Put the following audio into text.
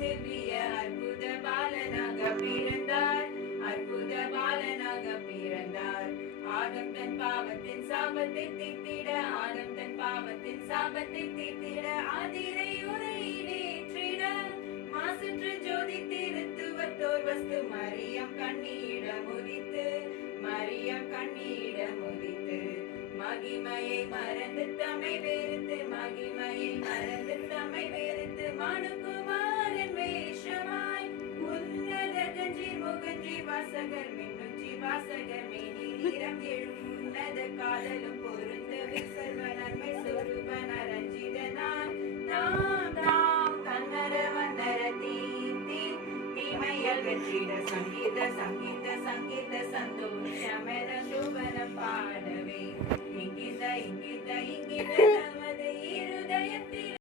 திவ்ய அற்புத பாலனாக பிறந்தார், அற்புத பாலனாக பிறந்தார். ஆதம் தன் பாவத்தின் சாபத்தை தீர்த்திட, ஆதம் தன் பாவத்தின் சாபத்தை தீர்த்திட, ஆதிரை உரையிலேற்றிட, மாசற்ற ஜோதி திருத்துவத்தோர் வஸ்து மரியம் கண்ணீடம் உதித்து, மரியம் கண்ணீடம் உதித்து, மகிமையை மறந்து தம்மை வெறுத்து, மகிமையை மறந்து தம்மை வெறுத்து, மனுகுமாரன் வேஷமாய் உன்னத கஞ்சீர் முகன்றி வாசகர் மின்னுஞ்சி வாசகர் மேனீரம் எழும் உன்னத காதலும் பொருந்த விசர்வ நன்மை சொருபன ரஞ்சிதனாய் தாம் தாம் கண்ணர வந்தர தீர்த்தி தீமையல் வெற்றிட சங்கீத சங்கீத சங்கீத சந்தோஷமென சுபன பாடவே இங்கித இங்கித இங்கித